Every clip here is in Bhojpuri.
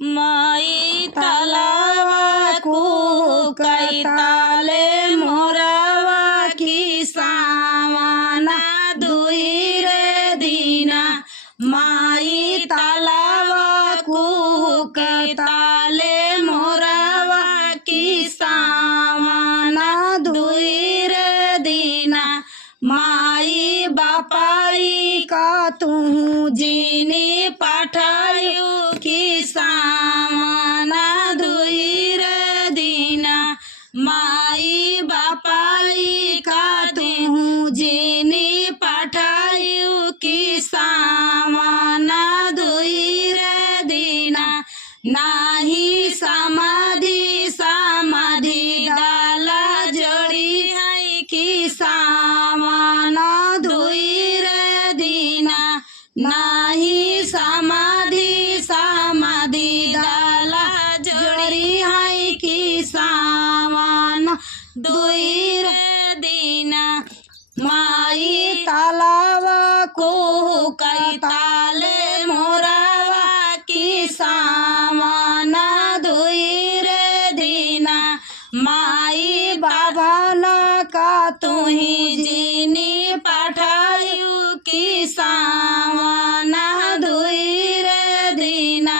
माई तलावा कुहुकै ताले मोरावा की सावाना दुई रे दीना। माई तलावा कुहुकै ताले मोरावा की सावाना दुई रे दीना। माई बापाई का तू जीनी पाठायु की सावाना दुई रे दीना। माई बापाई का तू जीनी पाठायु की सावाना दुई रे दीना। नाही समाधि समाधि डाला जोड़ी है की सावाना दुई रे दीना। नाही समाधि समाधि डाला जोड़ी है की सावाना दुई रे दीना। माई तलावा कुहुकै ताले मोरावा की सावाना दुई रे दीना। माई बाबाना का तुही जीनी पाठायु की सावाना दुई रे दीना।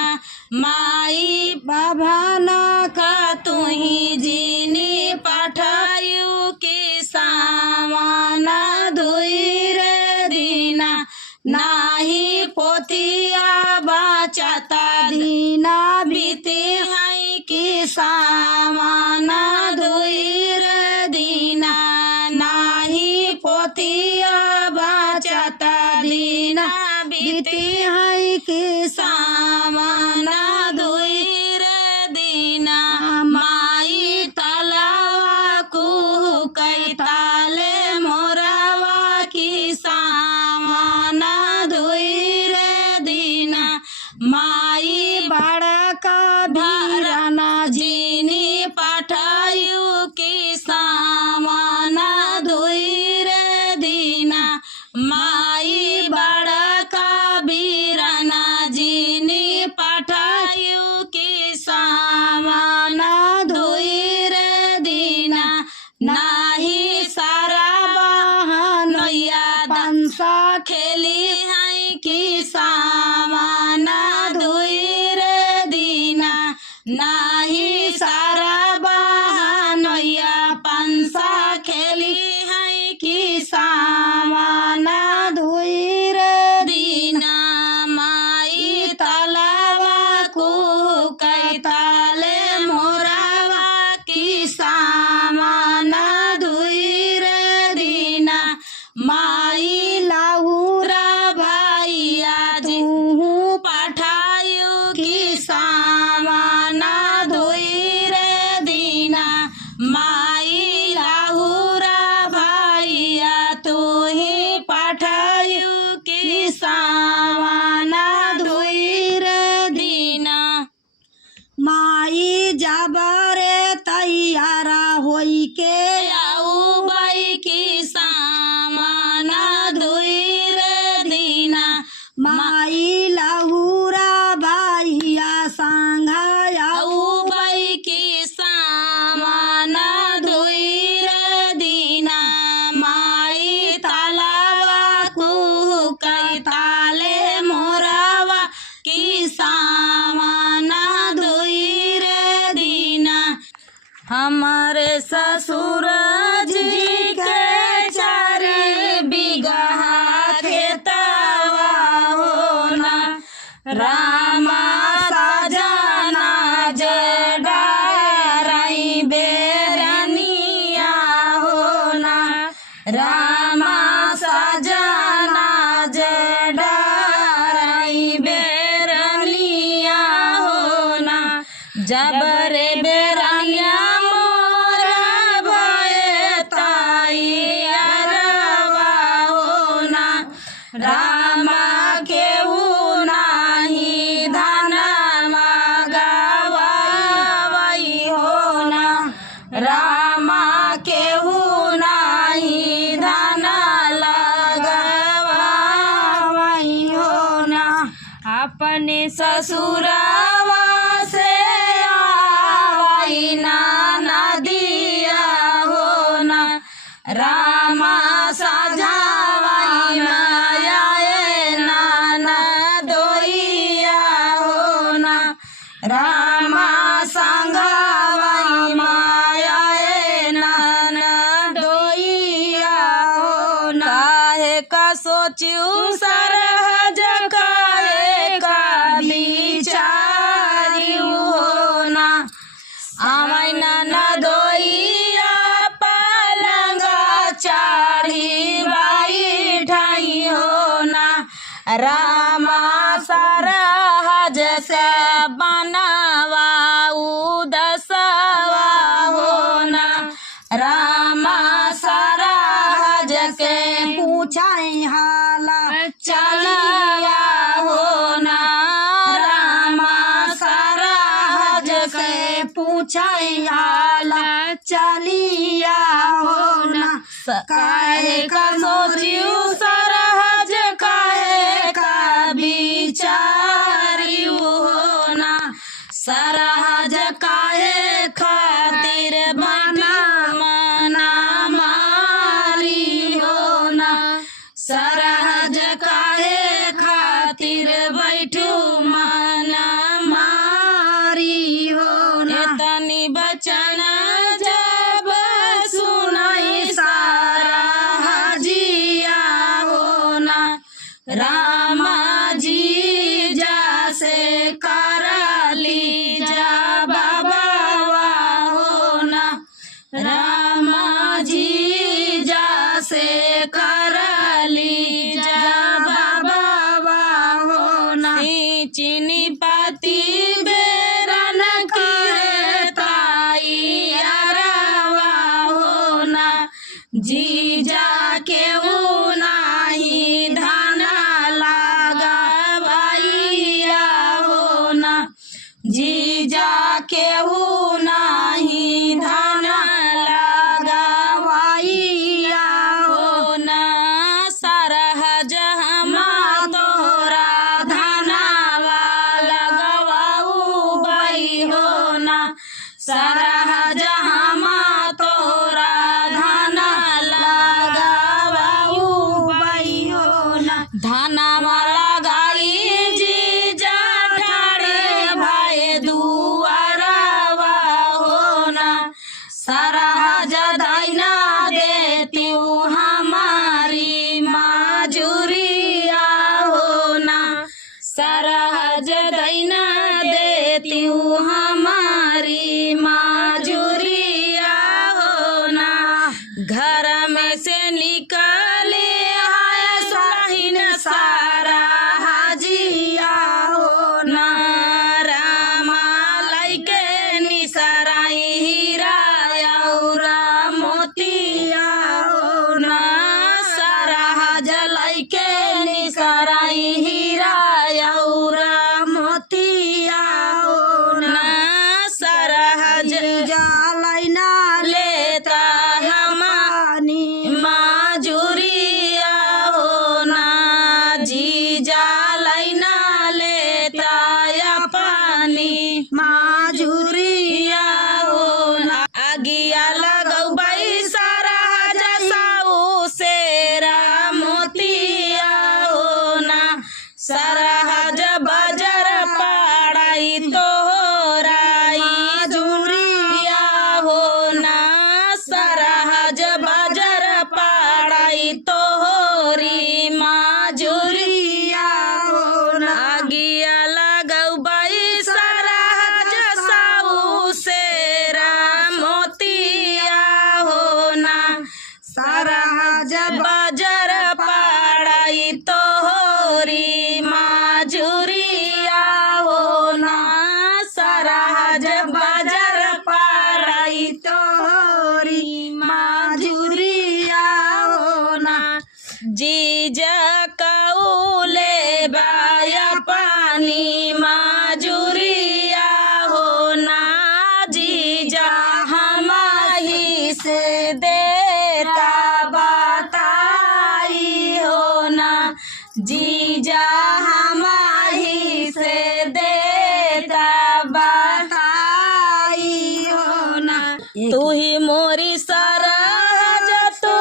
माई बाबाना का तुही जीनी पाठायु की सावाना दुई रे दीना। नाही पोतिया बचाता दीना बीते है की सावाना दुई रे दीना। नाही पोतिया बचाता दीना बीते है की सावाना दुई रे दीना। माई तलावा कुहुकै ताले मोरावा की सावाना दुई रे दीना। माई बड़ा का भीराना जीनी पाठायु की सावाना दुई रे दीना। माई बड़ा का भीराना जीनी पाठायु की सावाना दुई रे दीना। नाही सारा बहनैया दंसा खेली है की सावाना दुई रे दीना। नाही सारा बहनैया पंसा खेली है की सावाना दुई रे दीना। माई तलावा कुहुकै ताले मोरावा की सावाना दुई रे दीना। माई लाहुरा भाइया तू पाठायु की सावाना दुई रे दीना। माई लाहुरा भाइया तू ही पाठायु की सावाना दुई रे दीना। माई जाबारे तैयारा होई के आऊ बाई की सावाना दुई रे दीना। माई लाहुरा भाइया सांगा आऊ बाई की सावाना दुई रे दीना। माई तलावा कुहुकै ताले मोरावा की सावाना दुई रे दीना। हमारे ससुर जी के 4 बीघा खेतवा होना। रामा साजना जडाराई बेरनिया होना। रामा साजना जडाराई बेरनिया होना। जबरे बेरनिया मोरा भये ताई अरवा होना। रामा केहू नाही धाना गावाई होना। रामा केहू नाही धाना लगावाई होना। अपने ससुरावा रामा संगवाई माया ननदोइया हो ना। काहे का सोचू सरहज काहे का बिचारी हो ना। आवाई ननदोइया पलंगा चाढ़ी बाई ठाई हो ना। रामा सरहज से बनवा उदसवा हो ना। रामा सरहज के पूछाई हाला चलिया हो ना। रामा सरहज के पूछाई हाला चलिया हो ना। काहे का सोचियो सरहज काहे का बिचारी हो ना। सरहज काहे खातिर बना मना मारी हो ना। सरहज काहे खातिर बैठू मना मारी हो ना। तनी बचन जब सुनाई सारा हजिया हो ना। रामा जी जा से करली जा बाबा हो ना। रामा जी जा से करली जा बाबा हो ना। चीनी पाती बेरन की ताई अरवा हो ना। जीजा के नाही धाना लागा भैया हो ना। जीजा के नाही धाना लागा भैया हो ना। सरहज हमा तोरा धाना लगवाऊ बई हो ना। सरहज हमा तोरा धाना लगाऊ बई हो ना। धाना लगाई जीजा ठाड़े भाई दुआरवा हो ना। सरहज दैना देती हमारी माजुरिया हो ना। सरहज दैना देती हमारी माजुरिया हो ना। घर में से निकले है सुलहिन सारा हाजिया हो ना। रामा लैके निसराई हीरा औरा मोतिया हो ना। सरहज लैके निसराई हीरा औरा मोतिया हो ना। सरहज जालैना लेता हमानी माजुरिया हो ना। जी जालैना लेता पानी माजुरिया हो ना। आगिया लगौ बाई सरहज साऊ सेरा मोतिया हो ना। सरहज बजर पड़ाई तोराई जुरिया हो ना। सरहज बजर पड़ाई तोहरी माजुरिया हो ना। आगिया लगौ बाई सरहज साऊ सेरा मोतिया हो ना। सरहज बजर पड़ाई तोहरी माजुरिया हो ना। सरहज बजर पड़ाई तोहरी माजुरिया हो ना। जीजा कौले बाया पानी माजुरिया हो ना। जीजा हमाही से देता बताई हो ना। जीजा हमाही से देता बताई हो ना। तू ही मोरी सरहज तू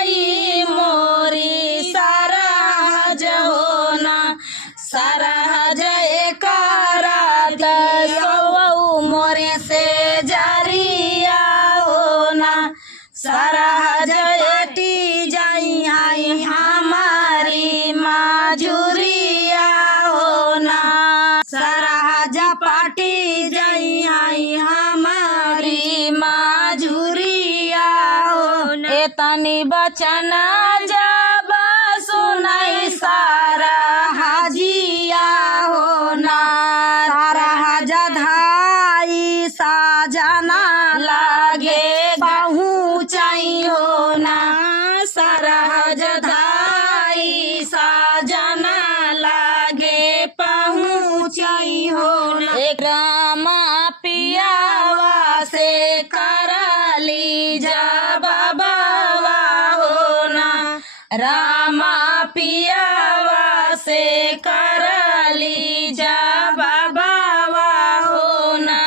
ही मोरी सरहज हो ना। सरहज एक रात पाटी जई आई हमारी माजुरिया हो ना। ए तनी बचन जब सुनाई सारा हाजिया हो ना। सारा हाजा धाई साजना लागे पहुँचाई हो ना। सारा हाजा धाई साजना लागे पहुँचाई हो ना। एक रामा पियावा से कराली जा बाबा हो ना। रामा पियावा से कराली जा बाबा हो ना।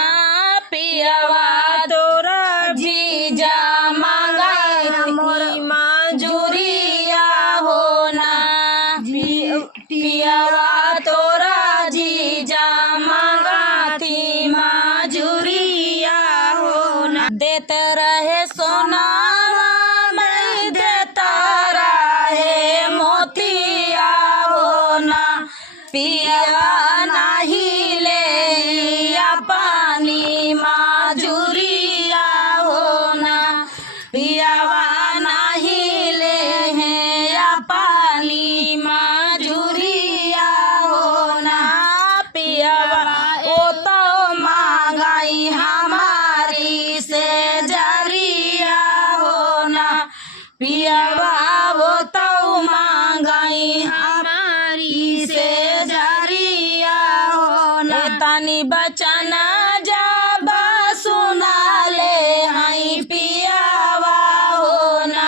पियावा तोरा जीजा मांगाई मोरी माजुरिया हो ना। पियावा तोरा जीजा मांगाती माजुरिया हो ना। देते रहे सोना मैं देता रहे मोतिया हो ना। पिया नहीं ले पानी माजुरिया हो ना। पियावा नहीं ले है पानी माजुरिया हो ना। पियावा ओ तो मांगाई हमारी से जरिया हो ना। पियावा वो तो मांगाई हमारी से जरिया हो ना। तनी बचन जब सुना ले हाई पियावा हो ना।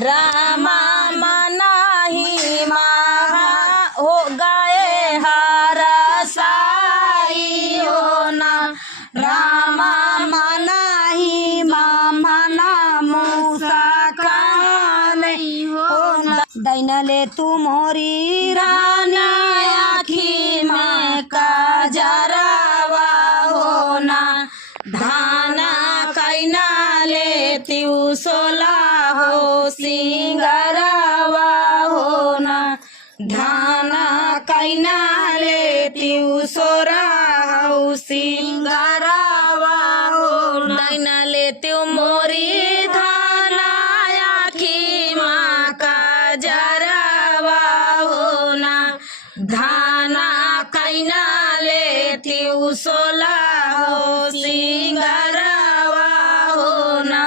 रामा मनाही महा हो गए हरा साई हो ना। रामा मनाही मना मूसा कानी हो ना। दैनले तू मोरी राना आखी में काजरावा हो ना। धाना कैना ले त्यू सोला हो सिंगरावा हो ना। धाना कैना ले त्यू सोरा हो सिंगरावा हो ना। दैना ले त्यू मोरी धाना आखी माँ का जरावा हो ना। धाना कैना ले त्यू सोला हो सिंगरावा हो ना।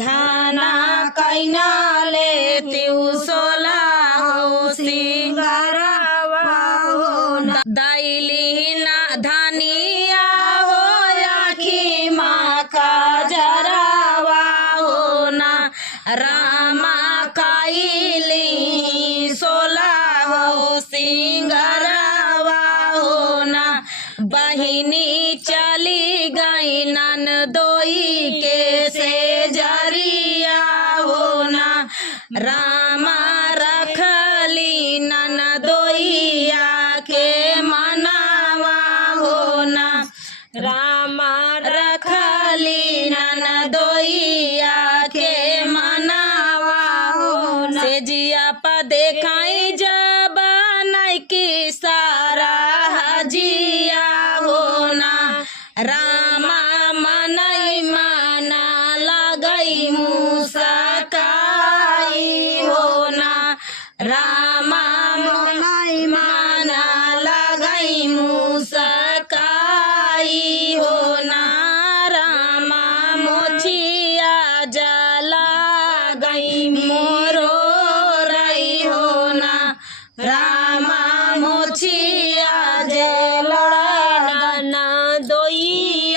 धाना कैना ले त्यू सोला हो सिंगरावा हो ना। दैली ना धनिया हो आखी माँ का जरावा हो ना। रामा काइली सोला हो सिंगरावा हो ना। बहिनी चली गई ननदोई के से जरिया हो ना। रामा रखली ननदोइया के मनावा हो ना। रामा रखली ननदोइया के मनावा हो ना। से जिया पा देखाई जब नैकी सारा हजिया हो ना। रामा मनई माना लगई मुसकाई हो ना। रामा मनई माना लगई मुसकाई हो ना। रामा मोचिया जला गई मोरो रई हो ना। रामा मोचिया जला ना दोई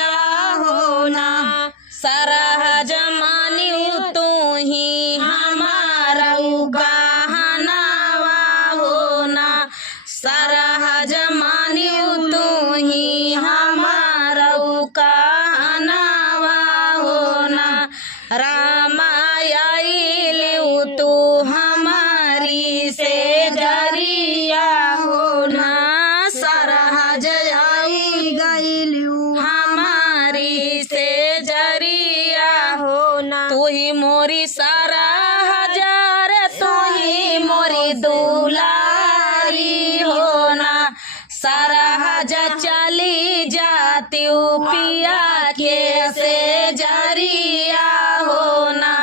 जाती पिया के से जरिया होना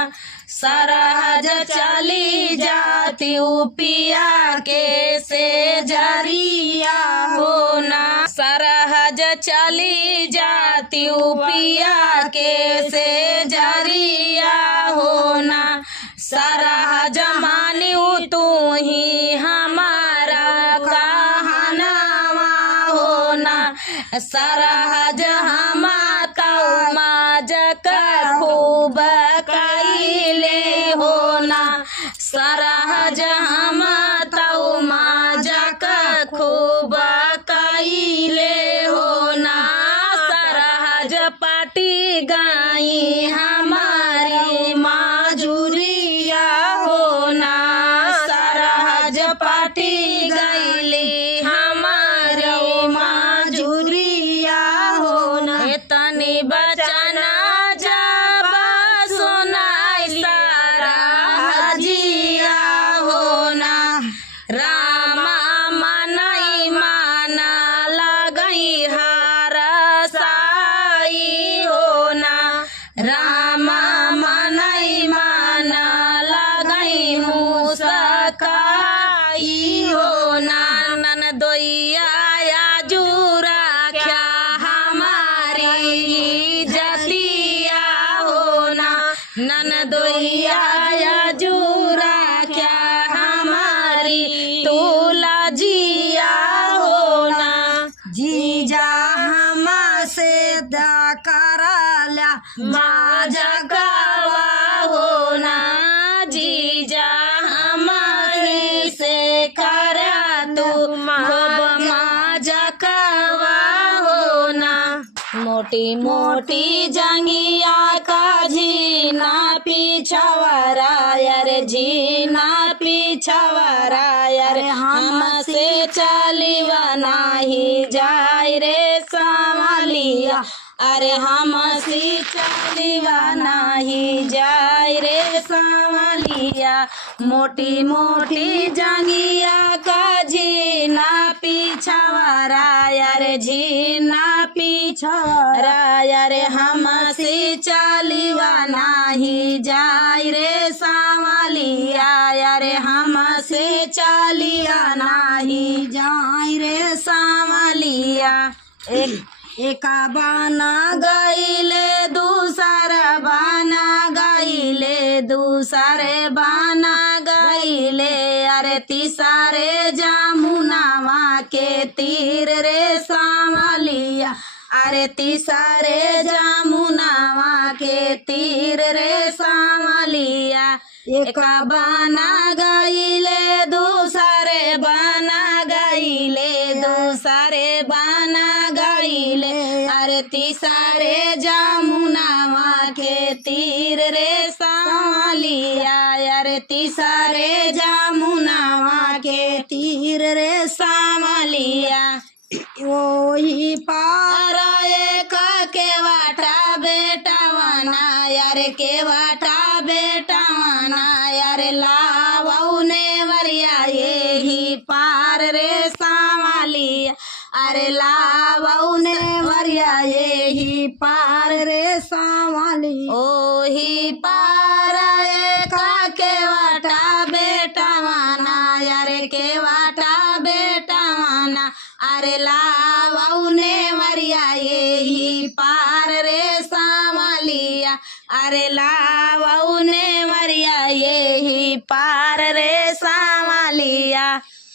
सरहज चली जाती पिया के से जरिया होना सरहज चली जाती पिया के से जरिया होना सरहज मानियो तू ही हमारा कहनावा होना सरहज हम माजक खूब कैले होना सरहज हम माजक खूब कैले होना सरहज पाटी गाई हमारी माजुरिया होना सरहज पाटी गईली हमारी माजुरिया होना तनी बचना जब सुनाई सरहजिया होना रामा मनई माना लगई हार साई होना रामा मनई माना लगई मुसकाई होना नन दोइया जुरा क्या हमारी जतिया होना नन दोइया जुरा क्या हमारी तूला जिया होना जीजा हम से दा कराल्या माजा गवा होना जीजा हमारी से करा तू खूब माजा गवा होना मोटी मोटी जंगिया का जीना पिछवारा यार जीना पिछवारा यार हमसे चलिवा नाही जाय रे संवलिया अरे हमसे चलिवा नाही जाय रे संवलिया मोटी मोटी जंगिया का जीना पिछवारा यार जीना पिछवारा यार हमसे चलिवा नाही जाय रे संवलिया यार हमसे चलिया नाही जाय रे संवलिया एका बाना गईले दूसरा बाना गईले दूसरे बाना गईले अरे तीसरे जमुनावा के तीर रे संवलिया अरे तीसरे जमुनावा के तीर रे संवलिया एका बाना गईले दूसरे बाना गईले दूसरे बाना गईले अरे तीसरे जमुनावा के तीर रे संवलिया अरे तीसरे जमुनावा के तीर रे संवलिया वही पार एक के वाटा बेटावाना यार के वाटा बेटावाना यार लावने वरिया यही पार रे संवलिया अरे लावने वरिया यही पार रे संवलिया ओही पार एक के वाटा बेटावाना यार के वाटा बेटावाना अरे लावने वरिया यही पार रे संवलिया अरे लावने वरिया यही पार रे संवलिया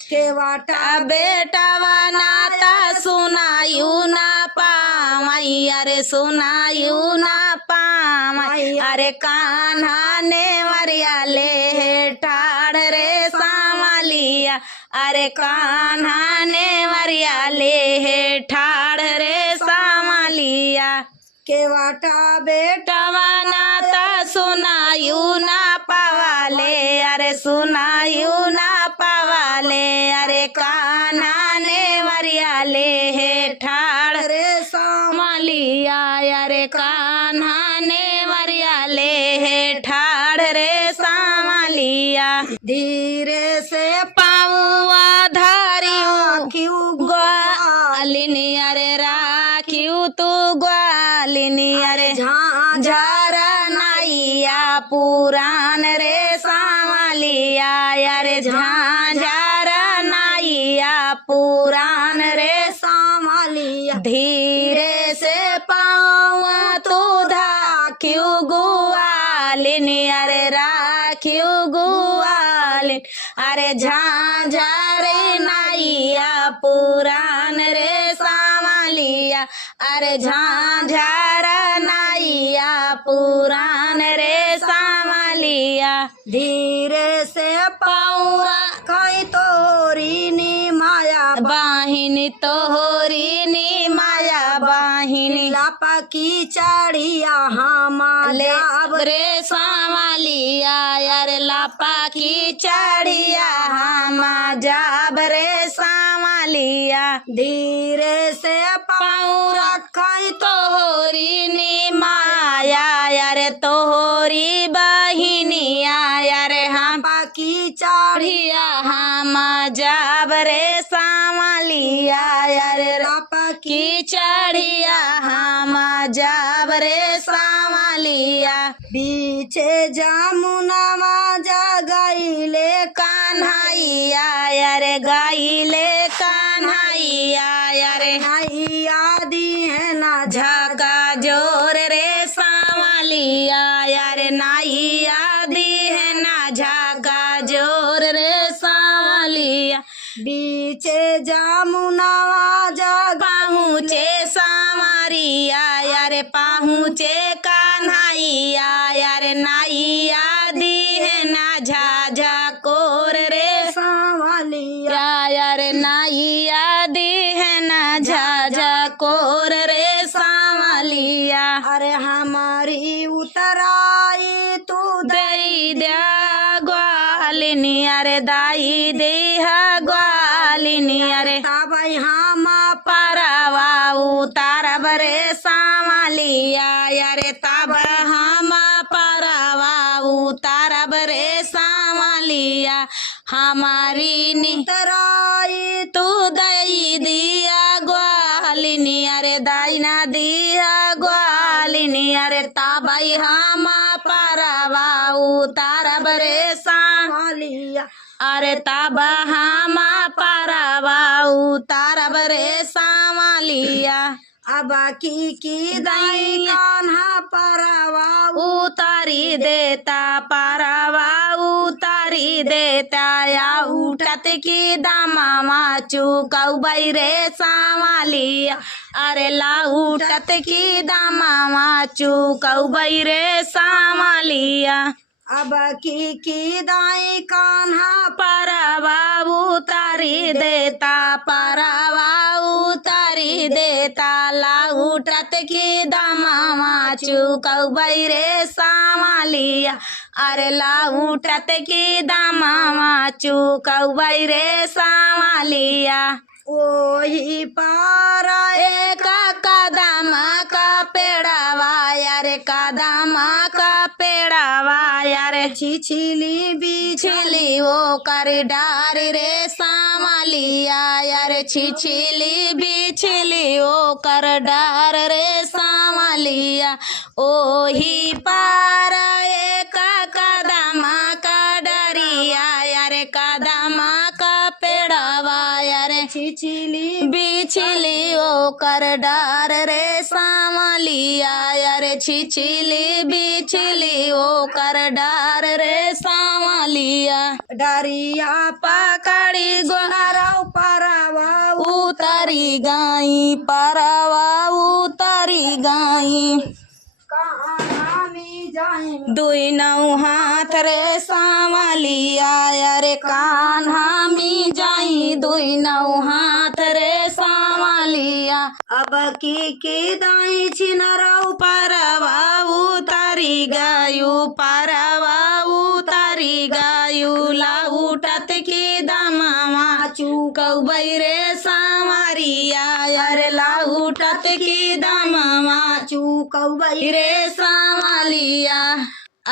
के वाटा बेटावा नाता सुनायू ना पावई अरे सुनायू ना पावई अरे कान्हा ने वरिया ले ठाड़ रे संवलिया अरे कान्हा ने वरिया ले ठाड़ रे संवलिया के वाटा बेटावा नाता सुनायू ना पावाले अरे सुनायू ना पावाले अरे कान्हा ने वरिया ले ठाड़ रे संवलिया अरे कान्हा ने वरिया ले ठाड़ रे संवलिया धीरे से पाऊँ धारियों क्यों ग्वालिनी अरे राखियों तू ग्वालिनी अरे झांझर नैया पुरान रे सावलिया अरे झांझर नैया पुरान रे सावलिया धीरे से पाँव तू धाक्यू गुआलिनी अरे राख्यू गुआलिन अरे झांझर नैया पुरान रे सावलिया अरे झांझर नैया पुरान रे सावलिया धीरे से पौरा कई तोरी नी माया बाहिनी तोहरी नी माया बाहिनी लापकी चढ़िया हमारे रे सावलिया अरे लापा की चढ़िया हम जाब रे सावलिया धीरे से पौरा कई तोहरी नी माया अरे तोहरी बहिनिया अरे हम की चढ़िया हम जाब रे सावलिया अरे लापा की चढ़िया हम जाब रे सावलिया बीचे जमुनावा जा गईले कान्हैया अरे गईले कान्हैया अरे हैया दी है ना झाका जोर रे सावलिया अरे नैया दी है ना झाका जोर रे सावलिया बीचे जमुनावा जा पहुँचे सावरिया अरे पहुँचे कान्हैया अरे नैया दी है ना झाझा कोर रे सावलिया अरे नैया दी है ना झाझा कोर रे सावलिया अरे हमारी उतराई तू दई दिया ग्वालिनी अरे दाई देहा ग्वालिनी अरे तबई हम परवा उतारब रे सावलिया अरे तब हम परवा उतारब रे सावलिया हमारी नितराई तू दई दिया ग्वालिनी अरे दाई ना दिया ग्वालिनी अरे तबई हम परवा उतारब रे सावलिया अरे तब हम परवा उतारब रे सावलिया अब की दाई कान्हा परवा उतारी देता परवा उतारी देता या उठत की दामामा चुकौबै रे सावलिया अरे ला उठत की दामामा चुकौबै रे सावलिया अब की दाई कान्हा परवा उतारी देता परवा उतारी देता ला उठत की दामामा चुकौबै रे सावलिया अरे ला उठत की दामामा चुकौबै रे सावलिया ओही पार एक कदम का पेड़वा अरे कदम का पेड़वा अरे छिछिली बिछली वो कर डार रे सावलिया अरे छिछिली बिछली वो कर डार रे सावलिया ओही पार एक कदम का डरिया अरे कदम का पेड़वा अरे छिछिली बिछली ओ कर डार रे सावलिया अरे छिछिली बिछली ओ कर डार रे सावलिया डरिया पकड़ी गोहराव परवा उतारी गाई परवा उतारी गाई दुई नौ हाथ रे सावलिया अरे कान्हा मी जाई दुई नौ हाथ रे सावलिया अब की दाई छिनरौ परवा उतारी गायु परवा उतारी गायु ला उठत की दमामा चुकौबै रे सावरिया अरे ला उठत की दमामा चुकौबै रे सावलिया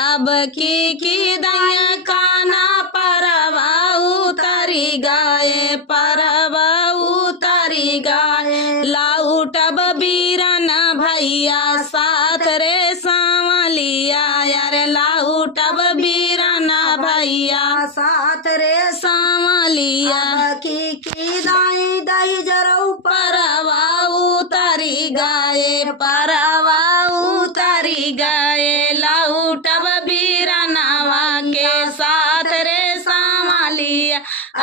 अब की दया काना परवा उतारी गाए परवा उतारी गाए ला उठब बीरन भैया साथ रे सावलिया यार लाउटब बीराना भैया साथ रे सावलिया की दाई दाई जरऊ परवा उतारी गाये परवा उतारी गाये लाउटब बीरानावा के साथ रे सावलिया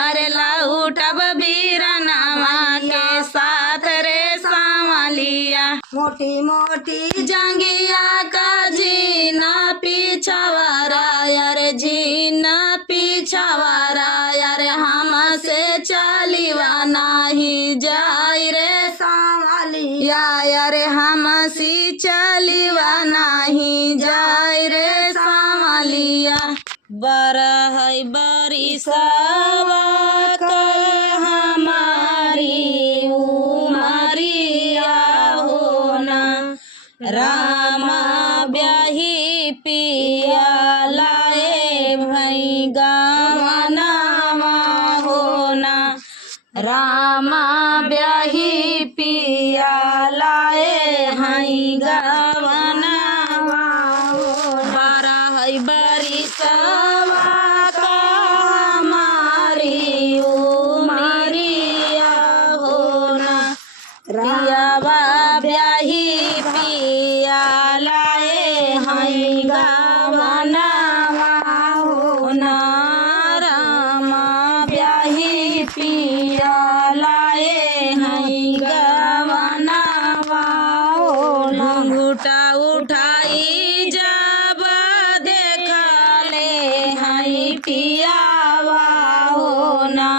अरे लाउटब बीरानावा के साथ रे सावलिया मोटी मोटी जंगिया का जीना पीछावारा यार जीना पीछावारा यार हमसे चलीवा नाही जाय रे सावलिया यार हमसी चलीवा नाही जाय रे सावलिया बरह बरी सवा हमारी उमरिया होना रामा ब्याही पिया लाए भई गावनावा होना रामा ब्याही पिया लाए हई गावनावा बारह बरी सवा हमारी उमरिया होना रियावा ब्याही पिया लाए हई गावनावा होना रामा ब्याही पिया लाए हई गावनावा होना घुटा उठाई जब देखले हई पियावा होना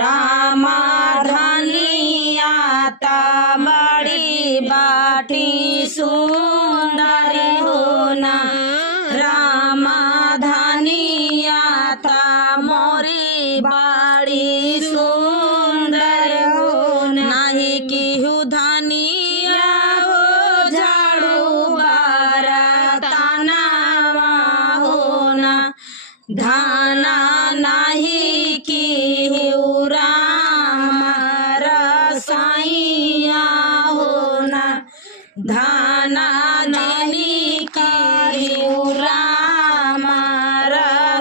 रामा धनिया ता बड़ी बाटी सुंदर होना रामा धनिया ता मोरी बाड़ी सुंदर होना नहीं की धनिया हो झाड़ू बारा तनावा होना धाना नहीं की रसाइया होना धाना नहीं की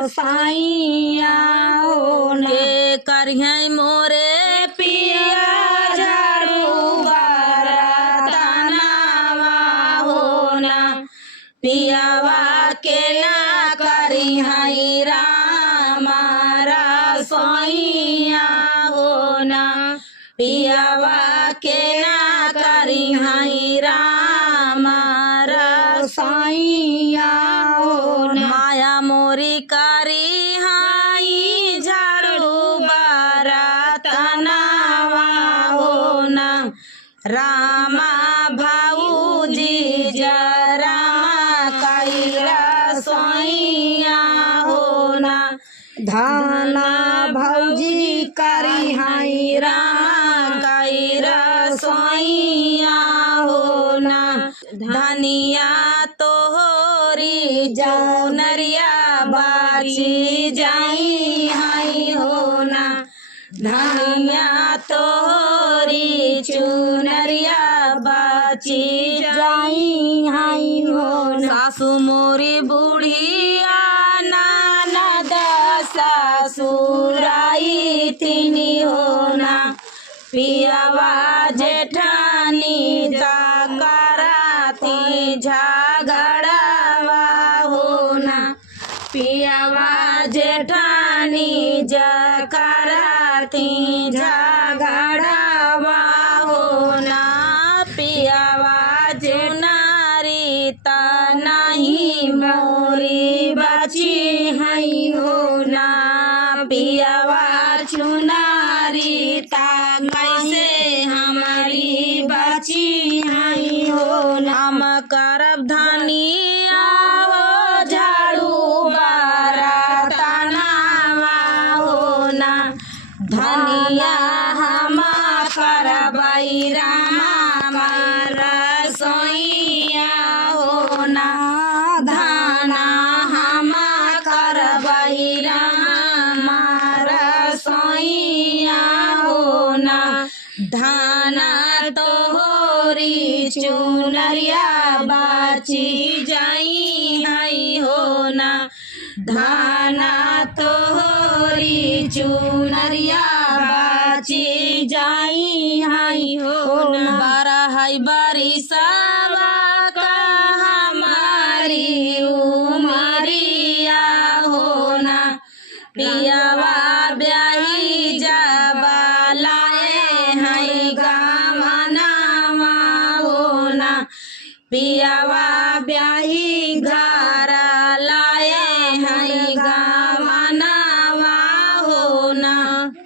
रसाइया होना के करिए मोरे पिया झाड़ू बारा तनावा होना पियावा के ना करी हई रामा रसोइया होना पियावा के ना करी हई रामा रसोइया होना माया मोरी करी हई झाड़ू बारा तनावा होना रामा भाऊजी जरामा कैला सोइया होना धाना भौजी करी हई रामा कैला सोइया होना धनिया तोहरी जौनरिया बाची जाई हई होना धनिया तोहरी चुनरिया बाची जाई हई होना सासु मोरी बुढ़िया ननद ससुराई तिनी होना पियावा जेठानी कराती झगड़ावा होना पियावा जेठानी कराती झगड़ावा होना पियावा जुनारी ता नहीं मोरी बाची हई होना पियावा चुनारी ता कैसे हमारी बाची हई होना हम करब धनिया हो झाड़ू बारा तनावा होना धनिया हम करबई रामा रसोइया होना धाना हम करबई रामा रसोइया होना धाना तोहरी चू चुनरिया बाची जाई हई हो ना धाना तोहरी चुनरिया बाची जाई हई हो ना बारह हई बारिशवा का हमारी उमरिया हो ना पियावा ब्याही जाबा लाए हई गावनावा हो ना पियावा ब्याही